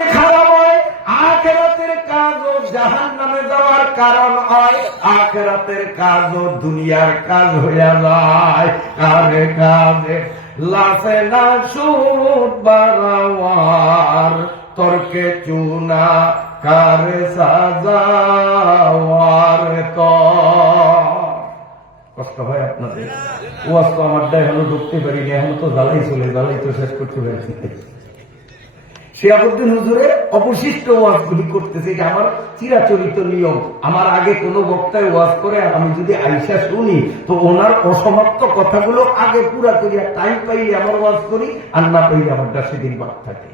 খারাপ হয়, আখিরাতের কাজও জাহান্নামে যাওয়ার কারণ হয়, আখিরাতের কাজও দুনিয়ার কাজ হইয়া যায়। কারে কাজে লাসে না সুদ বারাওয়ার, তর্কে চুনা কারে সাজাওয়ার। তো কষ্ট হয় আপনাদের? ওয়াজ তো আমার দায় হলো ঢুকতে পারিনি, এখন তো জ্বালাই চলে, জ্বালাই তো শেষ করতে পারছি। শিহাবুদ্দিন হুজুরের অবশিষ্ট ওয়াজগুলি করতেছে, এটা আমার চিরাচরিত নিয়ম। আমার আগে কোনো বক্তায় ওয়াজ করে আমি যদি আইসা শুনি, তো ওনার অসমাপ্ত কথাগুলো আগে পুরা করি, আর টাইম পাইলে আমার ওয়াজ করি, আর না পাইলে আমার 10 দিন বাদ থাকে।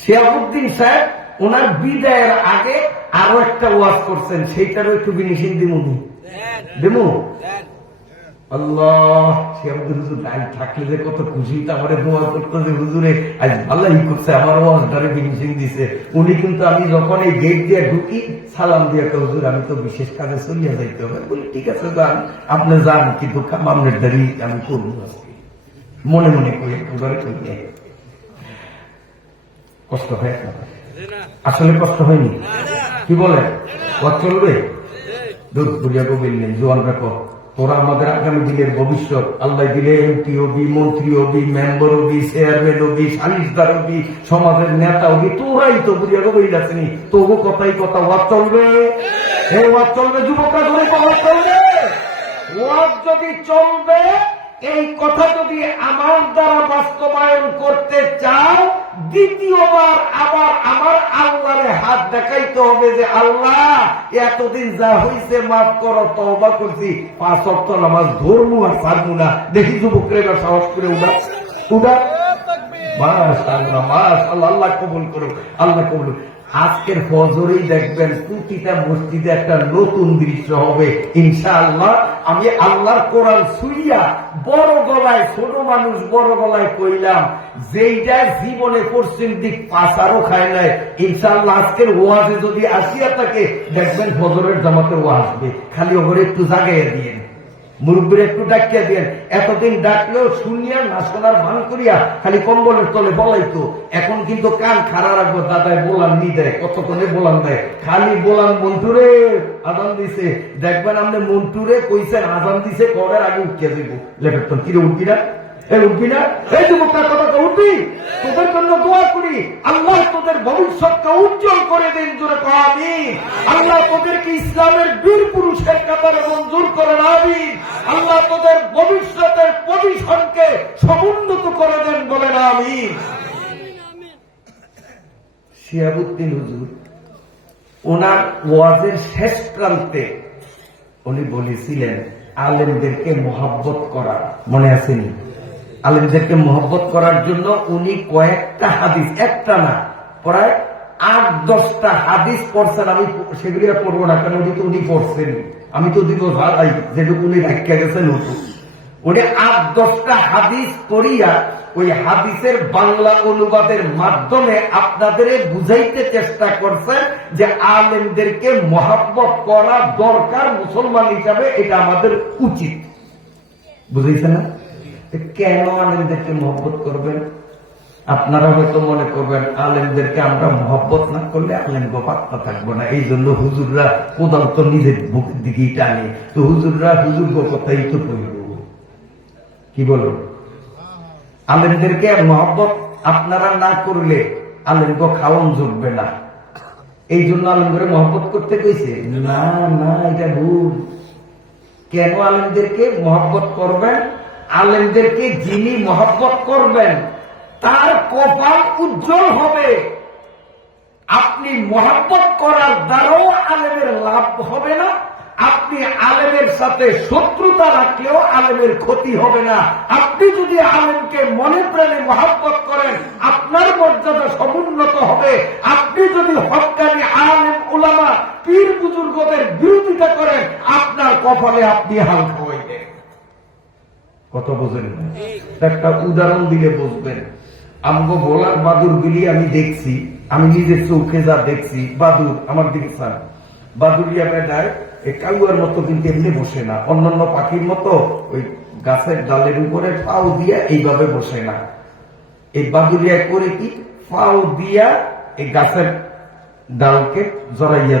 শিহাবুদ্দিন সাহেব ওনার বিদায়ের আগে আরো একটা ওয়াজ করছেন, সেইটারও একটু ফিনিশিং দিমুনি দেবো। আল্লাহ, শিহাবুদ্দিন হুজুর থাকলে যে কত খুশি, তারপরে দোয়া করতো যে হুজুরে আজ ভালোই করছে, আমার ওয়াজটারে ফিনিশিং দিছে। উনি কিন্তু আমি যখন এই গেট দিয়ে ঢুকি সালাম দিয়ে হুজুর আমি তো বিশেষ কাজে চলিয়া যাইতে হবে, বলি ঠিক আছে যান, আপনি যান, কিন্তু কামানের দাঁড়িয়ে আমি করবো আজকে, মনে মনে করি ঘরে করিয়ে। কষ্ট হয় না? আসলে কষ্ট হয়নি? কি বলে ওয়াজ চলবে? দুধ বুঝিয়া কবির নেই, জোয়ান রাখো, তোরা আমাদের আগামী দিনের ভবিষ্যৎ। আল্লাহ দিলে এমপি হবি, মন্ত্রী হবি, মেম্বার হবি, চেয়ারম্যান হবি, সালিশদার হবি, সমাজের নেতা হবি, তোরাই তো বুঝিয়া কবির আসেনি। তবু কথাই কথা, ওয়াজ চলবে, ওয়াজ চলবে, যুবকরা ধরে ওয়াজ চলবে। ওয়াজ যদি চলবে, এই কথা যদি আমার দ্বারা বাস্তবায়ন করতে চাও, দ্বিতীয়বার আবার আমার আল্লাহরে হাত দেখাইতে হবে যে আল্লাহ এতদিন যা হইছে মাফ করো, তওবা করছি, 5 ওয়াক্ত নামাজ ধরমু আর ছাড়বো না। দেখি যুবকরা সাহস করে উঠা উঠা। মাশাআল্লাহ, মাশাআল্লাহ, আল্লাহ কবুল করুন, আল্লাহ কবুল। আজকের ফজরেই দেখবেন প্রতিটা মসজিদে একটা নতুন দৃশ্য হবে ইনশাআল্লাহ। আমি আল্লাহর কোরআন ছুঁইয়া বড় গলায়, ছোট মানুষ বড় গলায় কইলাম, যেইটা জীবনে পশ্চিম দিক পাশারও খায় নাই, ইনশাআল্লাহ আজকের ওয়াজে যদি আসিয়া থাকে, দেখবেন ফজরের জামাতে ও আসবে। খালি ওপরে একটু জাগাইয়া দিয়ে, মুরব্বীর একটু ডাকিয়া দেন। এতদিন ডাকলেও শুনিয়া না শোনার ভান করিয়া খালি কম্বলের তলে বলাইতো। এখন কিন্তু কান খাড়া রাখবো, দাদায় বলান নি দেয়, কতক্ষণে বলান দেয়, খালি বলান মন্টুরে আজান দিছে, দেখবেন আপনি মন্টুরে কইছেন আজান দিছে, করার আগে উঠিয়া যাইব। লেপেতন কিরে উঠবি না? উঠবি না? এই যুবকটার কথা উঠবি? তোদের জন্য দোয়া করি, আল্লাহ তোদের ভবিষ্যৎকে উজ্জ্বল করে দিন, জোরে আমিন। আল্লাহ তোদেরকে ইসলামের বীর পুরুষের কাতারে মঞ্জুর করেন, আমিন। আল্লাহ তোদের ভবিষ্যতের পজিশনকে সমুন্নত করে দেন, বলেন আমিন। শিহাবুদ্দিন হুজুর ওনার ওয়াজের শেষ প্রান্তে উনি বলেছিলেন আলেমদেরকে মহব্বত করা, মনে আসেনি? আলেমদেরকে মহব্বত করার জন্য উনি কয়েকটা হাদিস, একটা না প্রায় 8-10টা হাদিস পড়ছেন। আমি সেগুলি পড়বো না, কারণ উনি পড়ছেন, আমি তো দিব ভাই যেটুকু উনি রাখিয়া গেছেন। উনি 8-10টা হাদিস পড়িয়া ওই হাদিসের বাংলা অনুবাদের মাধ্যমে আপনাদের বুঝাইতে চেষ্টা করছেন যে আলেমদেরকে মহব্বত করা দরকার মুসলমান হিসাবে, এটা আমাদের উচিত। বুঝাইছে না? কেন আলেমদেরকে মহব্বত করবেন? আপনারা হয়তো মনে করবেন আলেমদেরকে আমরা মহব্বত না করলে আলেম পাত্তা থাকবো না, এই জন্য হুজুররা কোদাল তো নিজের বুকের দিকেই টানে। তো হুজুররা হুজুর কথাই তো কইব, কি বলো? আলেমদেরকে মহব্বত আপনারা না করলে আলেমগ খাওয়ান জুটবে না, এই জন্য আলেমদের মহব্বত করতে কইছে না? না, এটা ভুল। কেন আলেমদেরকে মহব্বত করবেন? আলেমদেরকে যিনি মহব্বত করবেন তার কপাল উজ্জ্বল হবে। আপনি মহব্বত করার দ্বারাও আলেমের লাভ হবে না, আপনি আলেমের সাথে শত্রুতা রাখলেও আলেমের ক্ষতি হবে না। আপনি যদি আলেমকে মনে প্রাণে মহব্বত করেন, আপনার মর্যাদা সমুন্নত হবে। আপনি যদি হক্কানি আলেম উলামা পীর বুজুর্গদের বিরোধিতা করেন, আপনার কপালে আপনি হালকা হইবেন। কত বোঝেন? একটা উদাহরণ দিলে বুঝবেন। আমগো ভোলার বাদুর গুলি আমি দেখছি, আমি নিজের চোখে যা দেখছি, বাদুর আমার দিকে চান, বাদুরিয়া বেড়ায় এই কালুয়ার মতো কিন্তু এমনি বসে না, অন্যান্য পাখির মতো ওই গাছের ডালের উপরে পাও দিয়ে এইভাবে বসে না। এই বাদুরিয়া করে কি পাও দিয়া এই গাছের ডালকে জড়াইয়া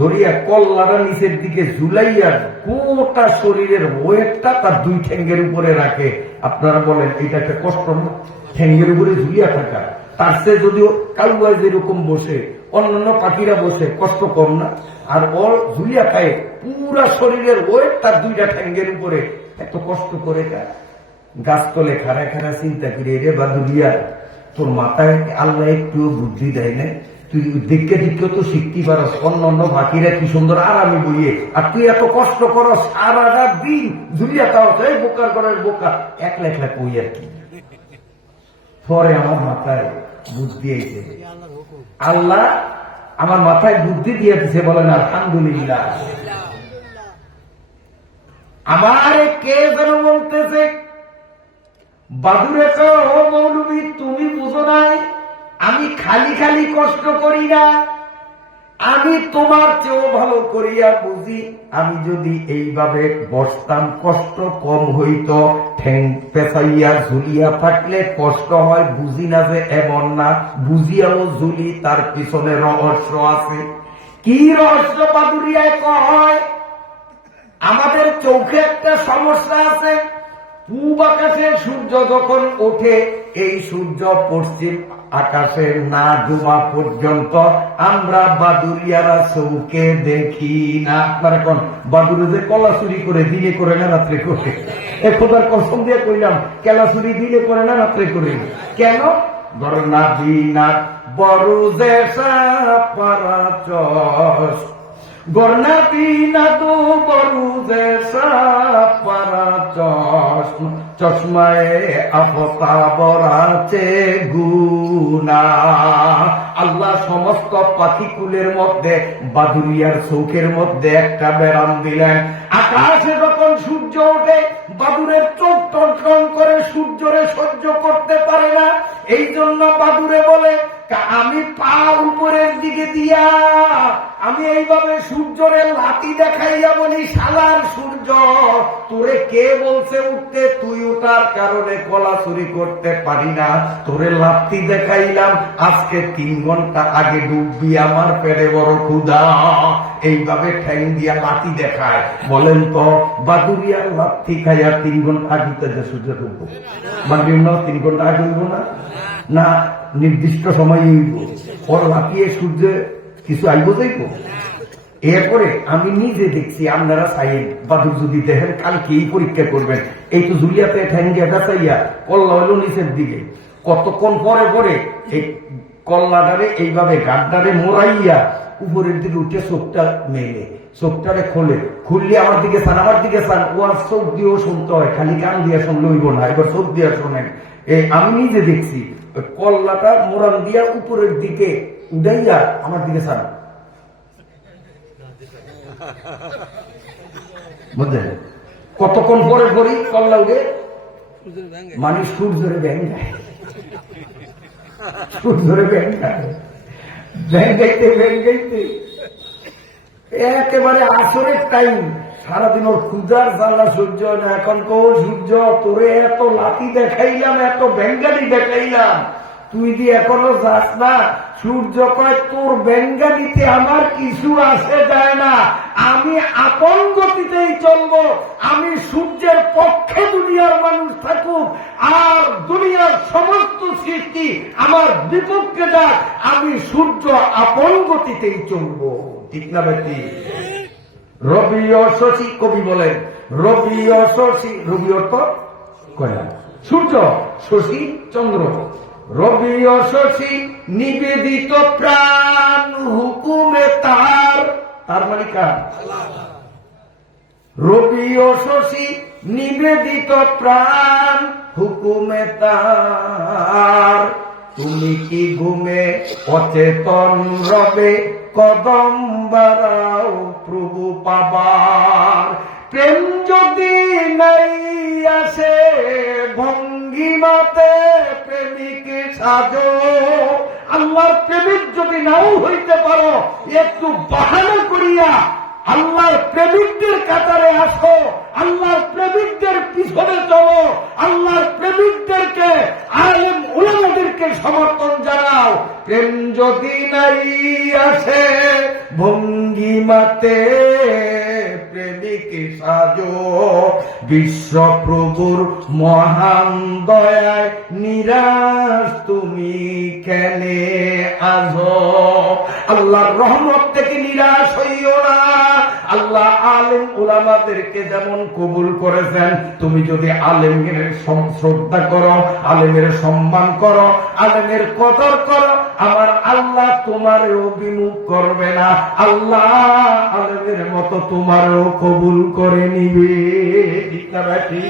ধরিয়া কল্লাটা নিচের দিকে ঝুলাইয়া গোটা শরীরের ওয়েটটা তার দুই ঠ্যাঙ্গের উপরে রাখে। আপনারা বলেন এটা একটা কষ্ট না? ঠ্যাঙ্গের উপরে ঝুলিয়া থাকা। তার চেয়ে যদিও কালুয়া যেরকম বসে, অন্যান্য পাখিরা বসে, কষ্ট কম না? আর ওর ঝুলিয়া খায় পুরা শরীরের ওয়েট তার দুইটা ঠ্যাঙ্গের উপরে, এত কষ্ট করে গাছ তলে খাড়া খাড়া চিন্তা করি, রে বাদুরিয়া তোর মাথায় আল্লাহ একটু বুদ্ধি দেয় না? তুই দেখে দেখে তো শিখতে পারস, অন্য বাকিরা কি সুন্দর আরামে বইয়ে, আর তুই এত কষ্ট করো সারাটা দিন ঝুলিয়া তাও এই বোকার করার বোকা, একলা একলা কই আর কি। পরে আমার মাথায় বুদ্ধি আইছে, আল্লাহ আমার মাথায় বুদ্ধি দিয়ে দিছে, বলেন আলহামদুলিল্লাহ। আমার কে যেন বলতেছে, বাদুরে ও মৌলবী তুমি বুঝো নাই, আমি খালি খালি কষ্ট করি না, আমি তোমার চেয়েও ভালো করিয়া বুঝি। আমি যদি এইভাবে বসতাম কষ্ট কম হইত, ঠ্যাং পেঁচাইয়া ঝুলিয়া থাকলে কষ্ট হয়, বুঝি না যে এমন না, বুঝিয়াও ঝুলি, তার পিছনে রহস্য আছে। কি রহস্য বাদুরিয়ায় কয়? আমাদের চোখে একটা সমস্যা আছে। পূব আকাশে সূর্য যখন ওঠে, এই সূর্য পশ্চিম আকাশে না ডোবা পর্যন্ত আমরা বাদুরিয়ারা চৌকে দেখি না। আপনার এখন বাদুরে যে কলা চুরি করে, দিলে করে না রাত্রে করে? এ খোদার কসম দিয়ে কইলাম, কেলা চুরি দিলে করে না রাত্রে করে? কেন? গরনা বিনা বড় যে পারা চস, গরনা বিনা তো বড় যে পারা চস, চশমায় আফতা বরাচে গুনা। আল্লাহ সমস্ত পাখিকুলের মধ্যে বাদুরিয়ার চোখের মধ্যে একটা বেরাম দিলেন। আকাশে যখন সূর্য ওঠে, বাদুরের চোখ টনটন করে, সূর্যরে সহ্য করতে পারে না। এই জন্য বাদুরে বলে, আমি পা উপরের দিকে দিয়া আমি এইভাবে সূর্যরে লাঠি দেখাইয়া বলি, শালার সূর্য তোরে কে বলছে উঠতে, তুই ওঠার কারণে কলা চুরি করতে পারি না, তোরে লাঠি দেখাইলাম, আজকে 3 ঘন্টা আগে ডুববি, আমার পেটে বড় ক্ষুধা। এইভাবে ঠ্যাং দিয়া লাঠি দেখায়। বলেন তো বাদুরিয়ার লাঠি খাইয়া 3 ঘন্টা আগে যে সূর্য ডুববো? মানে 3 ঘন্টা আগে উঠবো না? না নির্দিষ্ট সময় ওর লাফিয়ে সূর্য কিছু আইব যাইব। এরপরে আমি নিজে দেখছি, আপনারা চাইেন বাদুর যদি দেখেন কালকে এই পরীক্ষা করবেন, এই তো ঝুলিয়াতে ঠ্যাঙ্গিয়া গাছাইয়া কল্লা হইল নিচের দিকে, কতক্ষণ পরে পরে এই কল্লাটারে এইভাবে গাড্ডারে মোড়াইয়া উপরের দিকে উঠে চোখটা মেলে, চোখটারে খোলে, খুললে আমার দিকে চান, আমার দিকে চান। ও আর চোখ দিয়েও শুনতে হয়, খালি কান দিয়া শুনলে হইব না, এবার চোখ দিয়া শোনেন। আমি নিজে দেখছি কল্লাটা মোড়ান দিয়া উপরের দিকে উঠাইয়া আমার দিকে চান, বুঝলেন? কতক্ষণ পরে পরই কল্লা উঠে, মানে সূর্যরে ব্যাঙ্গায়, সূর্যরে ব্যাঙ্গায়, ব্যাঙ্গাইতে ব্যাঙ্গাইতে একেবারে আসরের টাইম, সারাদিন ওর ক্ষুদার জ্বালা সহ্য না। এখন কো সূর্য তোরে এত লাঠি দেখাইলাম, এত ব্যাঙ্গানি দেখাইলাম, তুই যে এখনো যাস না? সূর্য কয়, তোর ব্যাঙ্গানিতে আমার কিছু আসে যায় না, আমি আপন গতিতেই চলবো। আমি সূর্যের পক্ষে দুনিয়ার মানুষ থাকুক, আর দুনিয়ার সমস্ত সৃষ্টি আমার বিপক্ষে যাক, আমি সূর্য আপন গতিতেই চলবো। ঠিক না বেটি? রবি ও শশী, কবি বলেন রবি ও শশী, রবি অর্থ কয়লা, সূর্য, শশী চন্দ্র। রবি ও শশী নিবেদিত প্রাণ হুকুমে তার, তার মানে কার? রবি ও শশী নিবেদিত প্রাণ হুকুমে তার, তুমি কি ঘুমে অচেতন রবে, কদম বাড়াও প্রভু পাবার। প্রেম যদি নাই আসে ভঙ্গিমাতে, প্রেমিকে সাজো। আল্লাহর প্রেমিক যদি নাও হইতে পারো, একটু বাহানা করিয়া আল্লাহর প্রেমিকদের কাতারে আসো, আল্লাহর প্রেমিকদের পিছনে চলো, আল্লাহর প্রেমিকদেরকে আলেম উলামাদেরকে সমর্থন জানাও। প্রেম যদি নাই আসে ভঙ্গিমাতে প্রেমিক সাজো, বিশ্বপ্রভুর মহান দয়ায় নিরাশ তুমি কেনে আজো। আল্লাহর রহমত থেকে নিরাশ হইও না। আল্লাহ আলেম উলামাদেরকে যেমন কবুল করেছেন, তুমি যদি আলেমের শ্রদ্ধা করো, আলেমের সম্মান করো, আলেমের কদর করো, আমার আল্লাহ তোমারও বিমুখ করবে না। আল্লাহ আলেমের মতো তোমারও কবুল করে নিবে। ঠিক না বেটি?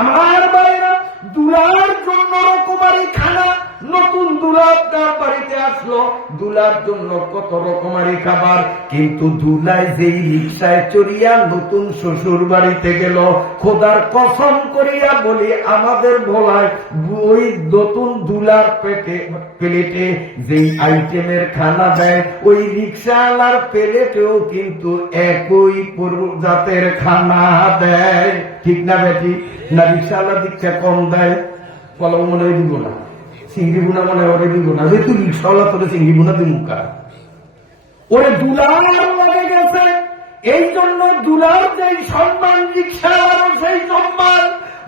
আমার ভাইরা, দুলার জন্য রকমারি খানা, নতুন দুলা আপনার বাড়িতে আসলো, দুলার জন্য কত রকমারি খাবার, কিন্তু দুলাই যেই রিক্সায় চড়িয়া নতুন শ্বশুর বাড়িতে গেল, খোদার কসম করিয়া বলি আমাদের ভোলায় ওই নতুন দুলার প্লেটে যেই আইটেমের খানা দেয়, ওই রিক্সাওয়ালার প্লেটেও কিন্তু একই জাতের খানা দেয়। ঠিক না বেটি? না রিক্সাওয়ালা দীক্ষা কম দেয়? কলম মনে হয় দিব না, চিংড়ি বুনা মনে ওরে দিব না, যেহেতু রিক্সাওয়ালা তোরে চিংড়ি বুনা দিব মুখা, ওরে দুলার লাগে গেছে। এই জন্য দুলার যেই সম্মান, রিক্সাওয়ালারও সেই সম্মান।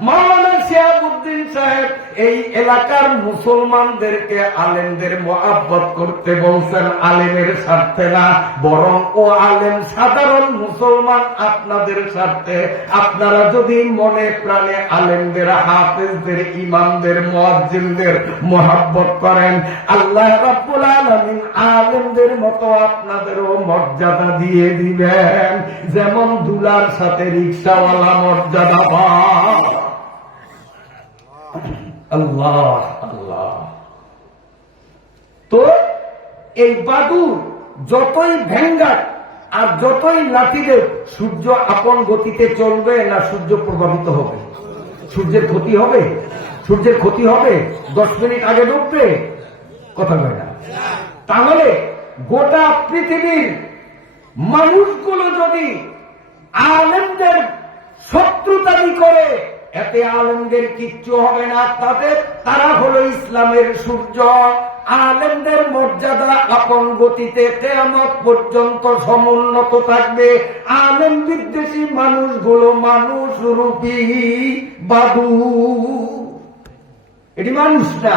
মাওলানা শিহাবুদ্দিন সাহেব এই এলাকার মুসলমানদেরকে আলেমদের মহব্বত করতে বলছেন, আলেমের স্বার্থে না, বরং ও আলেম সাধারণ মুসলমান আপনাদের স্বার্থে। আপনারা যদি মনে প্রাণে আলেমদের, হাফেজদের, ইমামদের, মুয়াজ্জিনদের মহব্বত করেন, আল্লাহ রাব্বুল আলামিন আলেমদের মতো আপনাদেরও মর্যাদা দিয়ে দিবেন, যেমন দুলার সাথে রিক্সাওয়ালা মর্যাদা পায়। আল্লাহ আল্লাহ। তো এই বাদুর যতই ভেঙ্গাট আর যতই লাঠিদের, সূর্য আপন গতিতে চলবে না সূর্য প্রভাবিত হবে? সূর্যের ক্ষতি হবে? সূর্যের ক্ষতি হবে? 10 মিনিট আগে ডুববে? কথা বলে না। তাহলে গোটা পৃথিবীর মানুষগুলো যদি আলেমদের শত্রুতামি করে, এতে আলেমদের কিচ্ছু হবে না। তারা হলো ইসলামের সূর্য। আলেমদের মর্যাদা আপন গতিতে কিয়ামত পর্যন্ত সমুন্নত থাকবে। আলেম বিদ্বেষী মানুষগুলো মানুষ রূপী বাদু। এটি মানুষ না,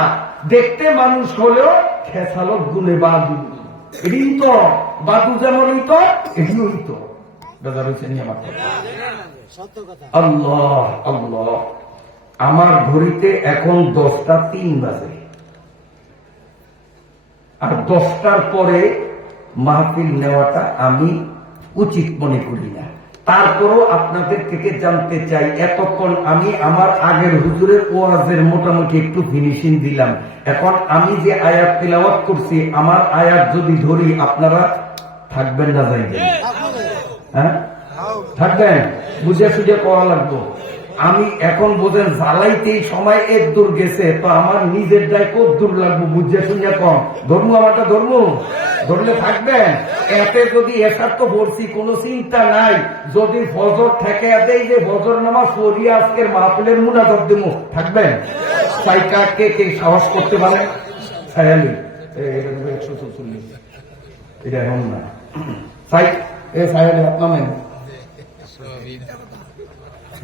দেখতে মানুষ হলেও খেসালত গুণে বাদু। এটি তো বাদু যেমনই তো এটিও তো বেজার হয়েছে নিয়ে আমার আল্লাহ আল্লাহ। আমার ঘড়িতে এখন 10টা 3 বাজে, আর 10টার পরে মাহফিল নেওয়াটা আমি উচিত মনে করি না। তারপরও আপনাদের থেকে জানতে চাই, এতক্ষণ আমি আমার আগের হুজুরের ওয়াজের মোটামুটি একটু ফিনিশিং দিলাম। এখন আমি যে আয়াত তিলাওয়াত করছি, আমার আয়াত যদি ধরি আপনারা থাকবেন না যাইবেন? হ্যাঁ থাকবেন? বুঝে সুঝে করা লাগবো। আমি এখন বোঝেন জ্বালাইতেই সময় এক দূর গেছে, তো আমার নিজের দায় কত দূর লাগবো বুঝে শুনে কম ধর্ম। আমারটা ধর্ম ধরলে থাকবেন। এতে যদি এসার তো ভরছি, কোনো চিন্তা নাই। যদি ফজর থেকে দেয় যে ফজর নামাজ পড়িয়ে আজকের মাহফিলের মুনাজাত দেব, থাকবেন? সাইকা কে কে সাহস করতে পারে? ছায়ালি 144 এটা এখন না। সাই এ ছায়ালি আপনামেন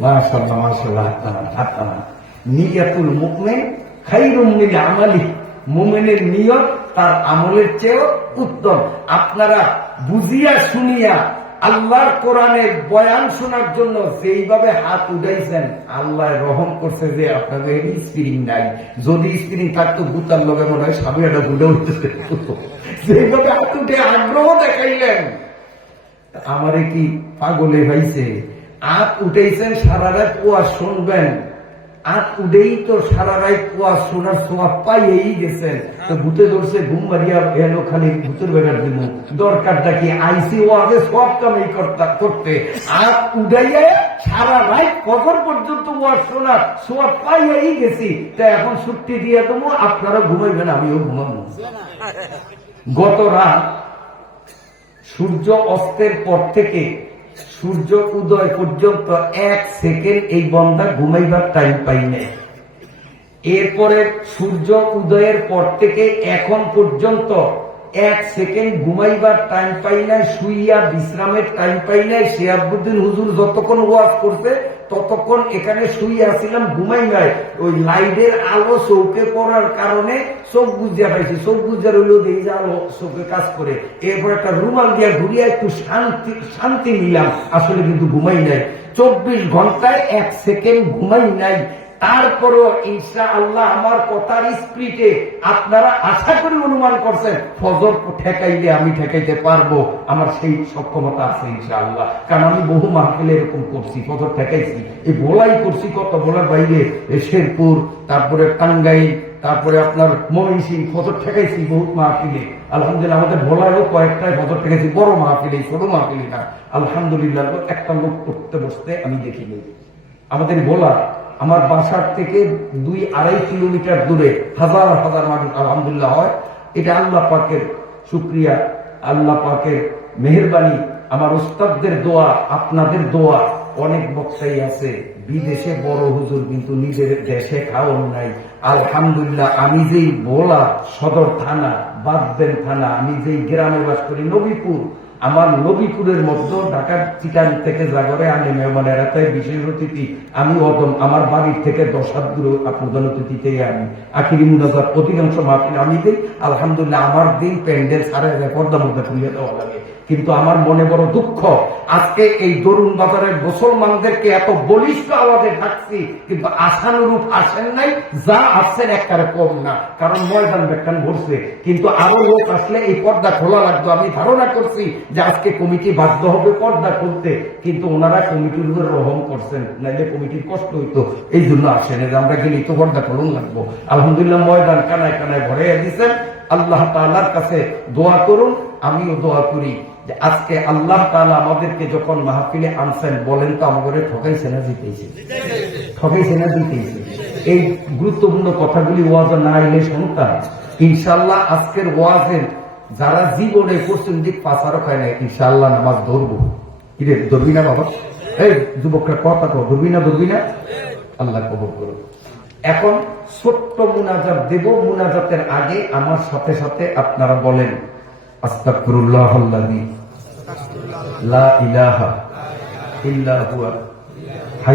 মাশাআল্লাহ মাশাআল্লাহ। আপনারা নিয়াতুল মুমিন খায়রুম মিন আমালি, মুমিনের নিয়ত তার আমলের চেয়ে উত্তম। আপনারা বুঝিয়া শুনিয়া আল্লাহর কোরআনের বয়ান শোনার জন্য যেইভাবে হাত উঠাইছেন, আল্লাহ রহম করছে যে আপনাদের স্প্রিং নাই। যদি স্প্রিং থাকতো গুতার লগে মনে হয় সাবিয়াটা ঘুরে উঠতেছে। যেইভাবে হাত উঠে আগ্রহ দেখাইলেন, আমারে কি পাগলে ভাইছে? আত উঠেছেন সারা রাত ওয়াজ শুনবেন, আত উঠেই তো সারা রাত ওয়াজ শোনার সোয়াব পাইয়েই গেছেন। তো ভূতে ধরছে ঘুম বাড়িয়া এলো খালি ভূতের বেড়ার দিব, দরকারটা কি? আইসি ওয়াজে সব কামই করতে। আত উঠাইয়া সারা রাত কখন পর্যন্ত ওয়াজ শোনার সোয়াব পাইয়েই গেছি। তা এখন ছুটি দিয়ে দেবো, আপনারা ঘুমাইবেন, আমিও ঘুমাবো। গত রাত সূর্য অস্তের পর থেকে সূর্য উদয় পর্যন্ত 1 সেকেন্ড এই বন্দা ঘুমাইবার টাইম পাই নাই। এরপরে সূর্য উদয়ের পর থেকে এখন পর্যন্ত 1 সেকেন্ড ঘুমাইবার টাইম পাই নাই, শুইয়া বিশ্রামের টাইম পাই নাই। শিহাবুদ্দিন হুজুর যতক্ষণ ওয়াজ করছে ততক্ষণ এখানে শুইয়া ছিলাম, ঘুমাই নাই। ওই লাইটের আলো চোখে পড়ার কারণে চোখ বুঝিয়া পাইছি, চোখ বুঝিয়া রইল এই যে আলো চোখে কাজ করে। এরপর একটা রুমাল দিয়া ঘুরিয়া একটু শান্তি নিলাম, আসলে কিন্তু ঘুমাই নাই। 24 ঘন্টায় 1 সেকেন্ড ঘুমাই নাই। তারপরও ইনশাআল্লাহ আমার কথার স্পিরিটে আপনারা আশা করি অনুমান করছেন ফজর ঠেকাইলে আমি ঠেকাইতে পারবো, আমার সেই সক্ষমতা আছে ইনশাআল্লাহ। কারণ আমি বহু মাহফিলে এরকম করছি, ফজর ঠেকাইছি, এই ভোলাই করছি, কত ভোলার বাইরে শেরপুর, তারপরে টাঙ্গাইল, তারপরে আপনার ময়মনসিংহ, ফজর ঠেকাইছি বহুত মাহফিলে। আলহামদুলিল্লাহ আমাদের ভোলায়ও কয়েকটাই ফজর ঠেকাইছি, বড় মাহফিলে, ছোট মাহফিলে না। আলহামদুলিল্লাহ একটা লোক পড়তে বসতে আমি দেখিনি। আমাদের ভোলা আমার বাসার থেকে 2-2.5 কিলোমিটার দূরে হাজার হাজার মানুষ আলহামদুলিল্লাহ হয়। এটা আল্লাহ পাকের শুকরিয়া, আল্লাহ পাকের মেহেরবানি, আমার উস্তাদদের দোয়া, আপনাদের দোয়া। অনেক বক্তাই আছে বিদেশে বড় হুজুর, কিন্তু নিজের দেশে খাওয়ান নাই। আলহামদুলিল্লাহ আমি যেই ভোলা সদর থানা, বাদবেন থানা, আমি যেই গ্রামে বাস করি নবীপুর, আমার নবীপুরের মধ্যে ঢাকার চিটান থেকে জাগরে আনে মেহমানেরা, তাই বিশেষ অতিথি আমি অদম, আমার বাড়ির থেকে 10 হাত দূরে প্রধান অতিথিতে আমি আখিরি মুনাজাত অধিকাংশ মাহফিল আমি দিই। আলহামদুলিল্লাহ আমার দিন প্যান্ডেল সারা যায়, পর্দা মধ্যে খুলিয়ে দেওয়া লাগে। কিন্তু আমার মনে বড় দুঃখ, আজকে এই তরুণ বাজারের মুসলমানদেরকে এত বলিষ্ঠ আওয়াজে ডাকছি, কিন্তু আশানুরূপ আসেন নাই। যা আসছেন একবারে কম না, কারণ ময়দান ব্যাখ্যান ভরছে। কিন্তু আরো লোক আসলে এই পর্দা খোলা লাগতো। আমি ধারণা করছি যে আজকে কমিটি বাধ্য হবে পর্দা খুলতে, কিন্তু ওনারা কমিটির উপর রহম করছেন, নাইলে কমিটির কষ্ট হইতো। এই জন্য আসেন, আমরা গেলে তো পর্দা খুলুন লাগবো। আলহামদুলিল্লাহ ময়দান কানায় কানায় ভরে দিচ্ছেন। আল্লাহ তাআলার কাছে দোয়া করুন, আমিও দোয়া করি যে আজকে আল্লাহ তাআলা আমাদেরকে যখন মাহফিলে আনছেন, বলেন তো আমাদের ঠকাইছে না জিতেছে? ঠকাইছে না জিতেছে? এই গুরুত্বপূর্ণ কথাগুলি ওয়াজে না এলে সন্তান ইনশাআল্লাহ আজকের ওয়াজের যারা জীবনে করছেন দিক পাচারও খায় না, ইনশাআল্লাহ নামাজ ধরবো। কিরে ধরবি না বাবা? এই যুবকরা কথা কো, ধরবি না? আল্লাহ কবুল করুন। এখন ছোট্ট মুনাজাত দেব। মুনাজাতের আগে আমার সাথে সাথে আপনারা বলেন আস্তাগফিরুল্লাহাল্লাযী লা ইলাহা ইল্লা হুয়া